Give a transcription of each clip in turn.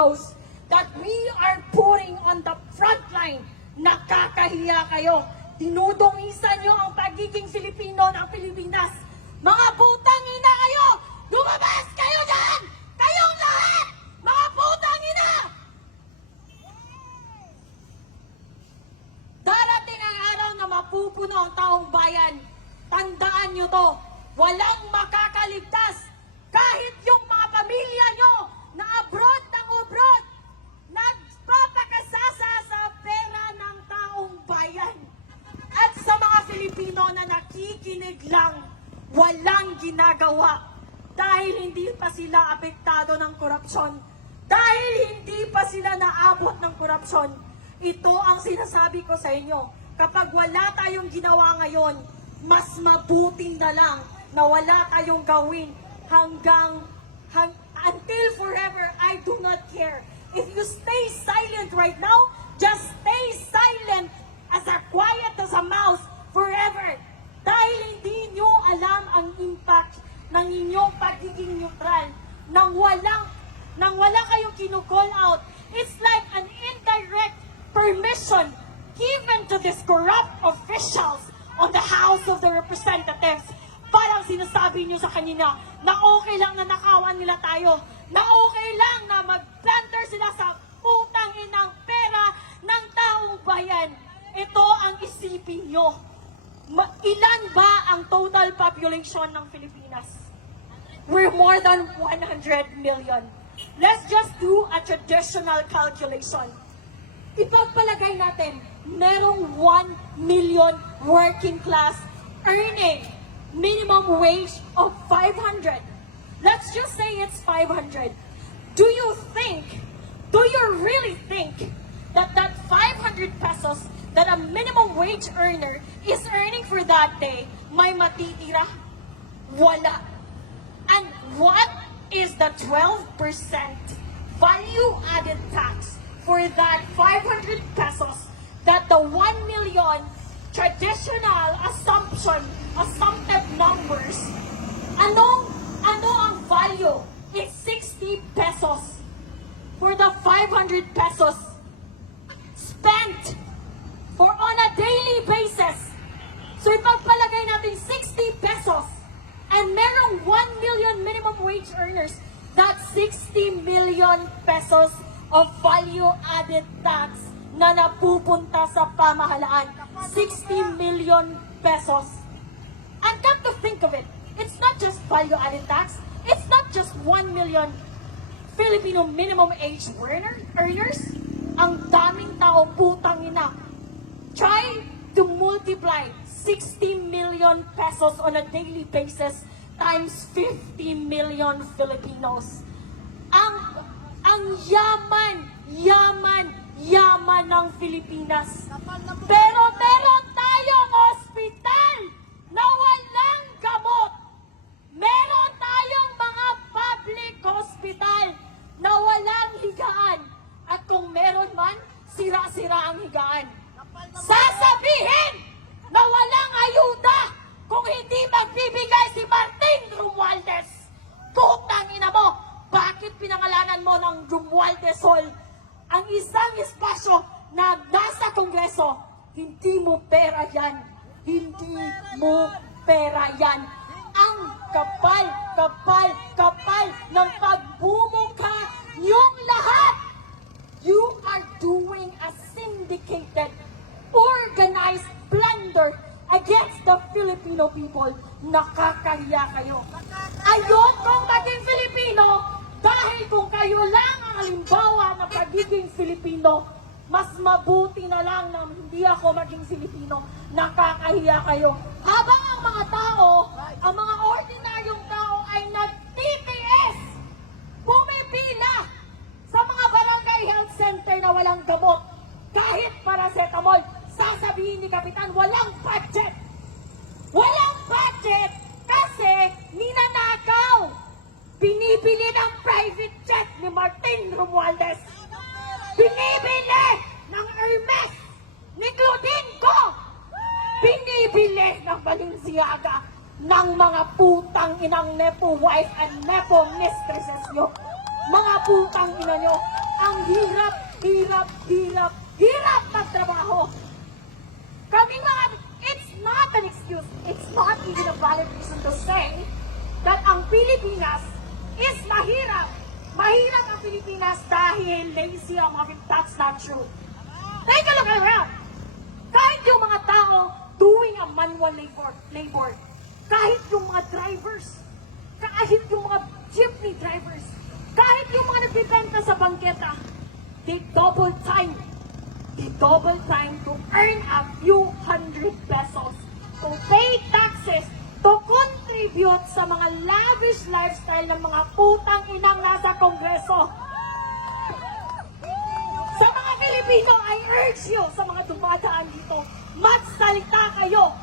Filipinos that we are putting on the front line. Nakakahiya kayo. Dinudungisan nyo ang pagiging Filipino ng Pilipinas. Mga putang ina kayo! Lumabas kayo dyan! Kayong lahat! Mga putang ina! Darating ang araw na mapupuno ang taong bayan. Tandaan nyo to. Walang makakaligtas. Kahit yung mga pamilya nyo na abroad ng abroad, nagpapakasasa sa pera ng taong bayan. At sa mga Filipino na nakikinig lang, walang ginagawa. Dahil hindi pa sila apektado ng korupsyon. Dahil hindi pa sila naabot ng korupsyon. Ito ang sinasabi ko sa inyo. Kapag wala tayong ginawa ngayon, mas mabuti na lang na wala tayong gawin until forever. I do not care. If you stay silent right now, just stay silent as quiet as a mouse forever. Dahil hindi nyo alam ang impact ng inyong pagiging neutral. Nang wala kayong kinu-call out, it's like an indirect permission given to these corrupt officials on the House of the Representatives. Parang sinasabi nyo sa kanina na okay lang na nakawan nila tayo, na okay lang na mag-planter sila sa utang inang pera ng taong bayan. Ito ang isipin nyo. Ilan ba ang total population ng Pilipinas? We're more than 100 million. Let's just do a traditional calculation. Ipagpalagay natin, merong 1 million working class earning minimum wage of 500. Let's just say it's 500. Do you really think that 500 pesos that a minimum wage earner is earning for that day may matitira? Wala. And what is the 12% value-added tax for that 500 pesos that the 1 million traditional assumpted numbers, ano ang value? It's 60 pesos for the 500 pesos spent for on a daily basis. So ipagpalagay natin 60 pesos and merong 1 million minimum wage earners, that's 60 million pesos of value-added tax na napupunta sa pamahalaan. 60 million pesos. And come to think of it, it's not just value-added tax, it's not just 1 million Filipino minimum age earners. Ang daming tao, putang ina. Try to multiply 60 million pesos on a daily basis times 50 million Filipinos. Ang yaman ng Pilipinas. Pero meron tayong ospital na walang gamot. Meron tayong mga public hospital na walang higaan. At kung meron man, sira-sira ang higaan. Sasabihin na walang ayuda kung hindi magbibigay si Martin Romualdez. Putang ina mo, bakit pinangalanan mo ng Romualdez Hall ang isang espasyo na nasa Kongreso? Hindi mo pera yan. Hindi mo pera yan. Ang kapal ng pagbumukha niyong lahat. You are doing a syndicated, organized plunder against the Filipino people. Nakakahiya kayo. Ayokong maging Filipino dahil kung kayo lang ang halimbawa ng pagiging Filipino, mas mabuti na lang na hindi ako maging Filipino. Nakakahiya kayo. Habang ang mga tao, ang mga ordinaryong tao ay nagtitiis, pumipila sa mga barangay health center na walang gamot. Kahit paracetamol, sasabihin ni Kapitan, walang budget. Walang budget kasi ninanakaw. Binibili ng private jet ni Martin Romualdez. Binibili ng Hermes ni Clodenco. Binibili ng Balenciaga ng mga putang inang nepo wife and nepo mistresses nyo. Mga putang ina nyo. ang hirap, hirap, hirap, hirap magtrabaho. Kaming mga, it's not an excuse, it's not even a valid reason to say that ang Pilipinas is mahirap. Mahirap ang Pilipinas dahil lazy ang mga people. That's not true. Take a look around. Kahit yung mga tao doing a manual labor, kahit yung mga drivers, kahit yung mga jeepney drivers, kahit yung mga nagbibenta sa bangketa, they double time to earn a few hundred pesos, to pay taxes, to contribute sa mga lavish lifestyle ng mga putang inang nasa Kongreso. Sa mga Pilipino, I urge you, sa mga dumadaan dito, magsalita kayo,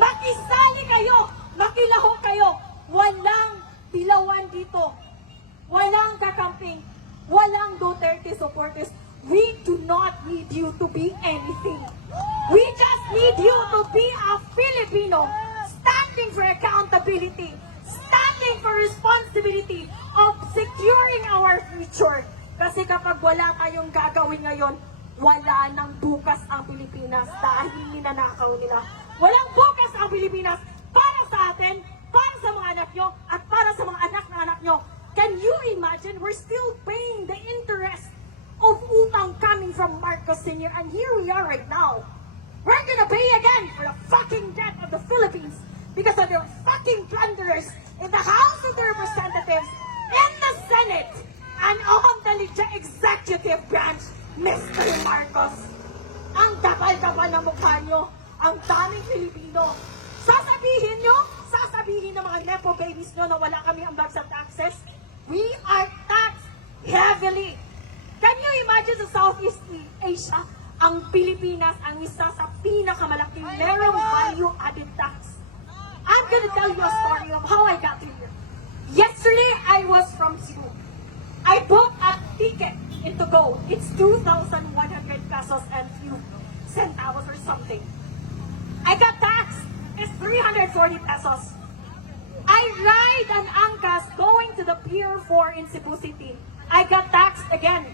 makisali kayo, makilaho kayo, walang pilawan dito, walang kakamping, walang Duterte supporters. We do not need you to be anything. We just need you to be a Filipino, standing for accountability, standing for responsibility of securing our future. Kasi kapag wala tayong gagawin ngayon, wala nang bukas ang Pilipinas dahil ninanakaw nila. Walang bukas ang Pilipinas para sa atin, para sa mga anak nyo, at para sa mga anak na anak nyo. Can you imagine? We're still paying the interest of utang coming from Marcos Sr. And here we are right now. We're gonna pay again for the fucking debt of the Philippines because of their fucking blunderers in the House of the Representatives, in the Senate, and on the executive branch, Mr. Marcos. Ang kapal-kapal na mukha nyo, ang daming Filipino. Sasabihin ng mga Nepo babies nyo na wala kami ambag sa taxes. We are taxed heavily. Can you imagine sa Southeast Asia, ang Pilipinas ang isa sa pinakamalaking merong value-added tax. I'm gonna tell you a story of how I got here. Yesterday, I was from Cebu. I booked a ticket to go. It's 2,100 pesos and few centavos or something. I got taxed. It's 340 pesos. I ride an Angkas going to the Pier 4 in Cebu City. I got taxed again.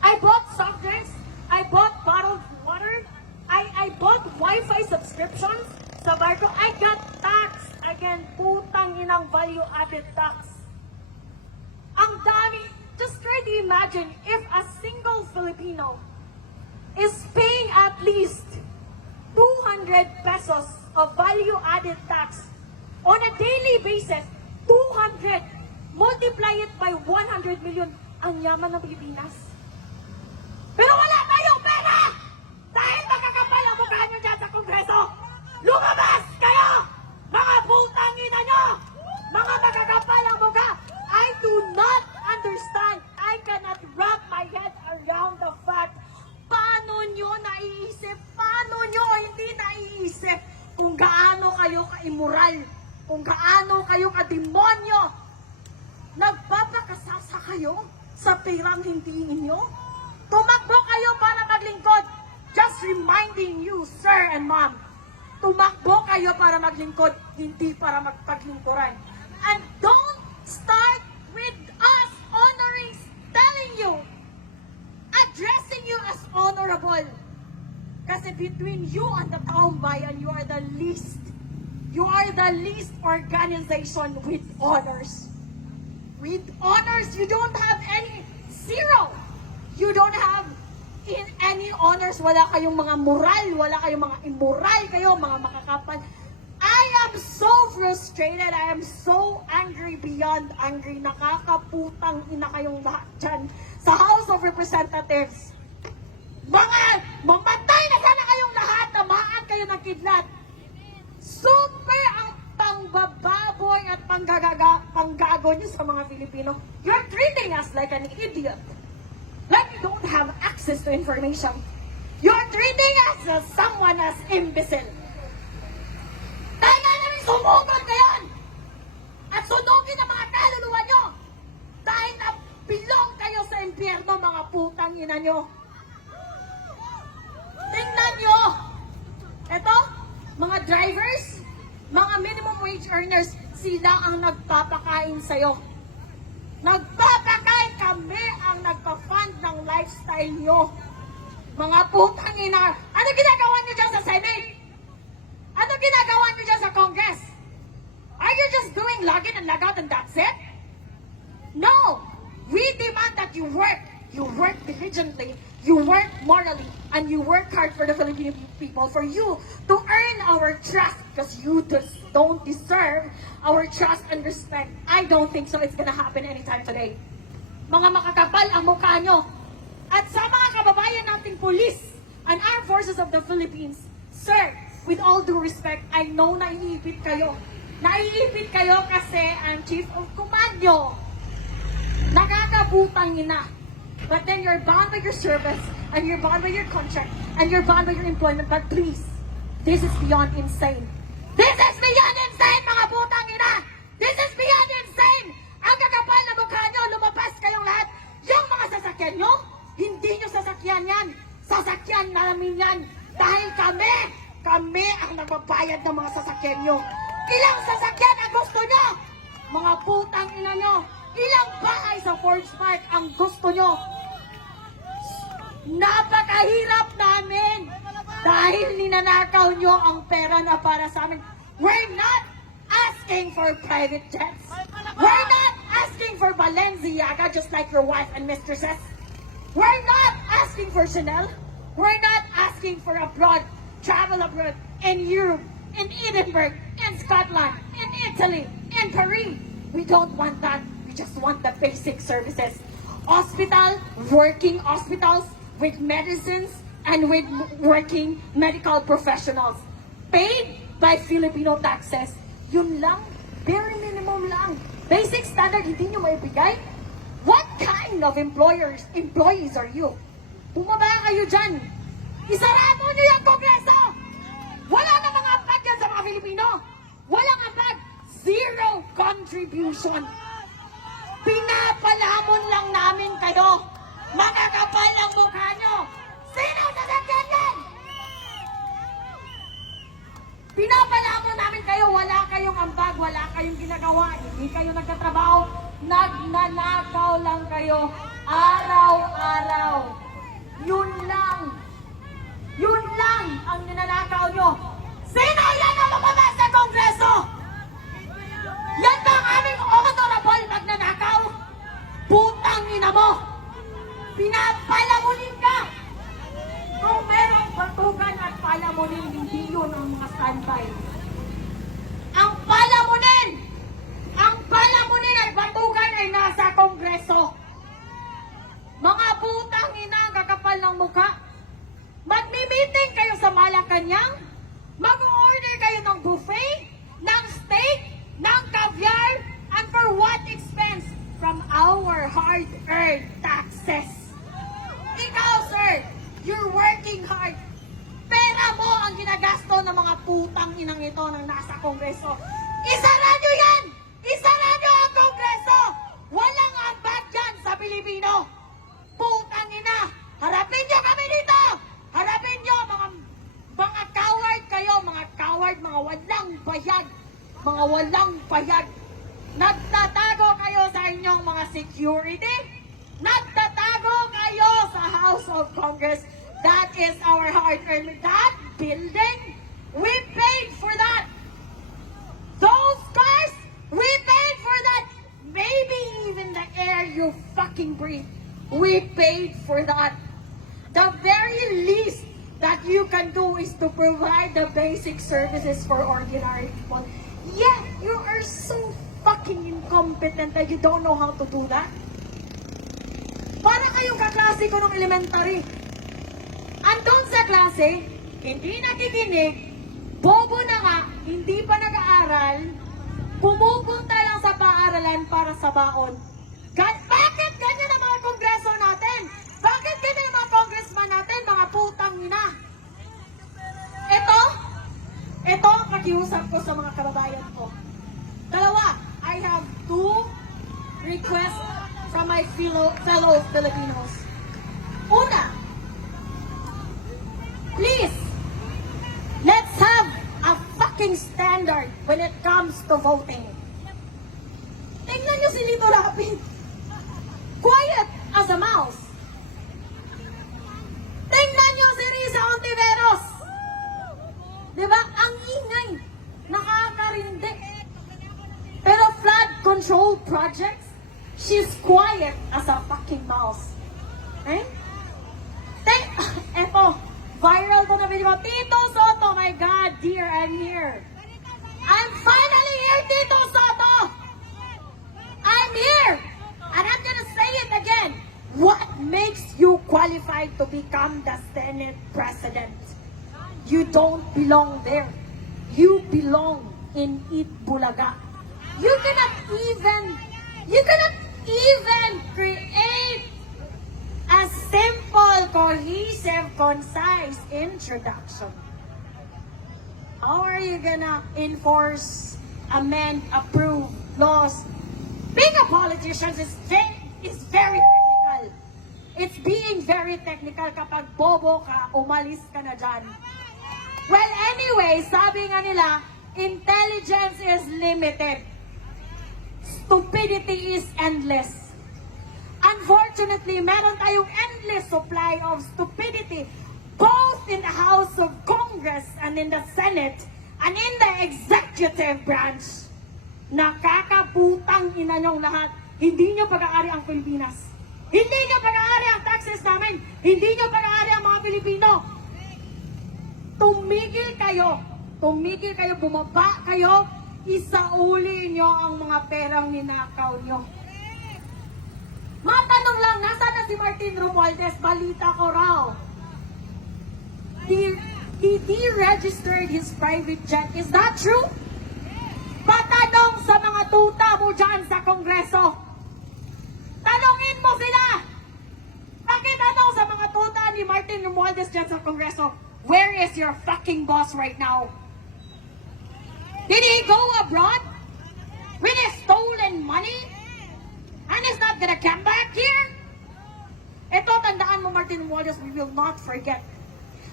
I bought soft drinks. I bought bottled water. I bought Wi-Fi subscriptions sa barko. I got taxed again. Putang inang value-added tax. Ang dami. Just try to imagine if a single Filipino is paying at least 200 pesos of value-added tax on a daily basis. 200. Multiply it by 100 million. Ang yaman ng Pilipinas. Pero wala tayong pera! Dahil magkakapal ang mukha nyo dyan sa Kongreso! Lumabas kayo! Mga putang ina nyo! Mga magkakapal ang mukha! I do not understand. I cannot wrap my head around the fact paano nyo naiisip, paano nyo hindi naiisip kung gaano kayo ka-immoral, kung gaano kayo ka-demonyo. Nagpapakasasa kayo sa perang hindi inyo. Tumakbo kayo para maglingkod. Just reminding you, sir and ma'am, tumakbo kayo para maglingkod, hindi para magpaglingkuran. And don't start with us honoring, telling you, addressing you as honorable. Kasi between you and the taong bayan, you are the least organization with honors. With honors, you don't have any, zero. You don't have in any honors, wala kayong mga moral, wala kayong mga immoral kayo, mga makakapal. I am so frustrated, I am so angry beyond angry. Nakakaputang ina kayong lahat dyan sa House of Representatives. Mga mamatay na sana kayong lahat, tamaan kayo ng kidlat. Super ang pangbababoy at panggago nyo sa mga Pilipino. You're treating us like an idiot. Like you don't have access to information. You're treating us as someone as imbecile. Dahil nga namin sumugod ngayon at sunugin ang mga kaluluwa nyo dahil napilong kayo sa impyerno, mga putang ina nyo. Tingnan nyo. Eto, mga drivers, mga minimum wage earners, sila ang nagpapakain sa'yo. Nagpapakain ka kami ang nagpa-fund ng lifestyle nyo. Mga putang ina. Ano ginagawa nyo dyan sa Senate? Ano ginagawa nyo dyan sa Congress? Are you just doing log in and log out and that's it? No! We demand that you work. You work diligently, you work morally, and you work hard for the Filipino people, for you to earn our trust, because you just don't deserve our trust and respect. I don't think so it's gonna happen anytime today. Mga makakapal ang mukha nyo. At sa mga kababayan nating police and armed forces of the Philippines, sir, with all due respect, I know naiipit kayo. Naiipit kayo kasi ang chief of command nyo nakakabutang ina. But then you're bound by your service, and you're bound by your contract, and you're bound by your employment. But please, this is beyond insane. This is beyond insane, mga putang ina! This is beyond insane! Ang kakapal na mukha nyo, lumabas kayong lahat. Yung mga sasakyan nyo, hindi nyo sasakyan yan. Sasakyan namin yan. Dahil kami ang nagbabayad ng mga sasakyan nyo. Ilang sasakyan ang gusto nyo? Mga putang ina nyo. Ilang bahay sa Forbes Park ang gusto nyo? Napakahirap namin dahil ninanakaw nyo ang pera na para sa amin. We're not asking for private jets. We're not asking for Balenciaga just like your wife and mistresses. We're not asking for Chanel. We're not asking for travel abroad in Europe, in Edinburgh, in Scotland, in Italy, in Paris. We don't want that. Just want the basic services. Working hospitals with medicines and with working medical professionals. Paid by Filipino taxes. Yun lang, bare minimum lang. Basic standard, hindi nyo maibigay? What kind of employees are you? Bumaba kayo dyan. Isara mo nyo yung Kongreso! Wala na mga ambag yan sa mga Filipino. Walang ambag. Zero contribution. Pinapalamon lang namin kayo. Makakapal ang mukha nyo. Sino sasakyan yan? Pinapalamon namin kayo. Wala kayong ambag, wala kayong ginagawa. Hindi kayo nagtatrabaho. Nagnanakaw lang kayo. Araw-araw. Yun lang. Yun lang ang ninanakaw nyo. Sino yan ang lumabas sa Kongreso? Yan ba ang aming honorable magnanakaw? Putang ina mo! Pinapalamunin ka! Kung merong batugan at palamunin, hindi yun ang mga standby. Ang palamunin at batugan ay nasa Kongreso. Mga putang ina, kakapal ng mukha. Magmi-meeting kayo sa Malacanang, mag-order kayo ng buffet, ng steak, ng caviar, and for what expense? From our hard-earned taxes. Ikaw, sir, you're working hard. Pera mo ang ginagasto ng mga putang inang ito na nasa Kongreso. Isara nyo yan! Isara nyo ang Kongreso! Walang ambag dyan sa Pilipino! Putang ina! Harapin nyo kami dito! Harapin nyo, mga coward kayo, mga coward, mga walang bayad. Mga walang bayad. Nagtatago kayo sa inyong mga security. Nagtatago kayo sa House of Congress. That is our hard-earned. That building, we paid for that. Those cars, we paid for that. Maybe even the air you fucking breathe, we paid for that. The very least that you can do is to provide the basic services for ordinary people. Yet, you are so fucking incompetent that you don't know how to do that. Para kayong kaklase ko nung elementary. Andun sa klase, hindi nakikinig, bobo na nga, hindi pa nag-aaral, pumupunta lang sa paaralan para sa baon. Bakit ganyan ang mga kongreso natin? Bakit ganyan ang mga congressman natin, mga putang ina? Ito ang pakiusap ko sa mga kababayan ko. Dalawa, I have two requests from my fellow Filipinos. Una, please, let's have a fucking standard when it comes to voting. Tingnan nyo si Lito Lapid. Quiet! was a mouse. Tingnan nyo si Risa Ontiveros. Diba? Ang ingay. Nakakarindi. Pero flood control projects, she's quiet as a fucking mouse. Eh? Eto, viral to na video. Tito Soto, my God, dear, I'm here. I'm finally here, Tito Soto! I'm here! And I'm gonna say it again. What makes you qualified to become the Senate President? You don't belong there. You belong in Itbulaga. You cannot even create a simple, cohesive, concise introduction. How are you gonna enforce, amend, approve laws? Being a politician is very technical. It's being very technical. Kapag bobo ka, umalis ka na dyan. Well, anyway, sabi nga nila, intelligence is limited. Stupidity is endless. Unfortunately, meron tayong endless supply of stupidity both in the House of Congress and in the Senate and in the executive branch. Nakakaputang ina nyong lahat. Hindi nyo pag-aari ang Pilipinas. Hindi nyo pag-aari ang taxes namin. Hindi nyo pag-aari ang mga Pilipino. Tumigil kayo. Tumigil kayo, bumaba kayo. Isauli nyo ang mga perang ninakaw nyo. Matanong lang, nasaan na si Martin Romualdez? Balita ko raw. He deregistered his private jet. Is that true? Patanong sa mga tuta mo dyan sa Kongreso. Tanongin mo sila. Pakitanong sa mga tuta ni Martin Romualdez dyan sa Kongreso. Where is your fucking boss right now? Did he go abroad with his stolen money? And he's not gonna come back here? Ito, tandaan mo, Martin Romualdez, we will not forget.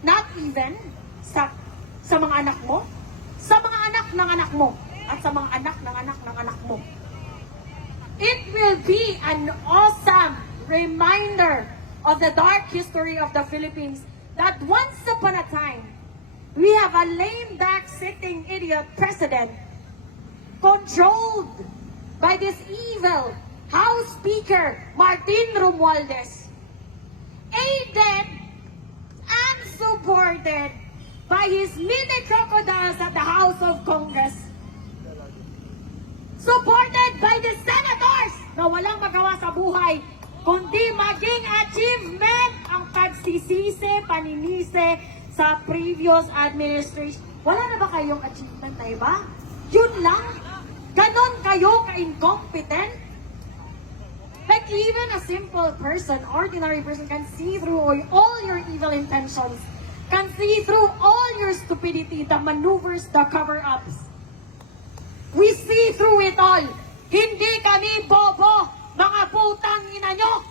Not even sa mga anak mo, sa mga anak ng anak mo, at sa mga anak ng anak ng anak mo. It will be an awesome reminder of the dark history of the Philippines that once upon a time, we have a lame-duck sitting idiot president controlled by this evil House Speaker, Martin Romualdez, aided and supported by his mini crocodiles at the House of Congress, supported by the senators na walang magawa sa buhay, kundi maging achievement ang pagsisisi, paninisi sa previous administration. Wala na ba kayong achievement na iba? Yun lang? Ganon kayo ka-incompetent? Like even a simple person, ordinary person can see through all your evil intentions, can see through all your stupidity, the maneuvers, the cover-ups. We see through it all. Hindi kami bobo, mga putang ina nyo.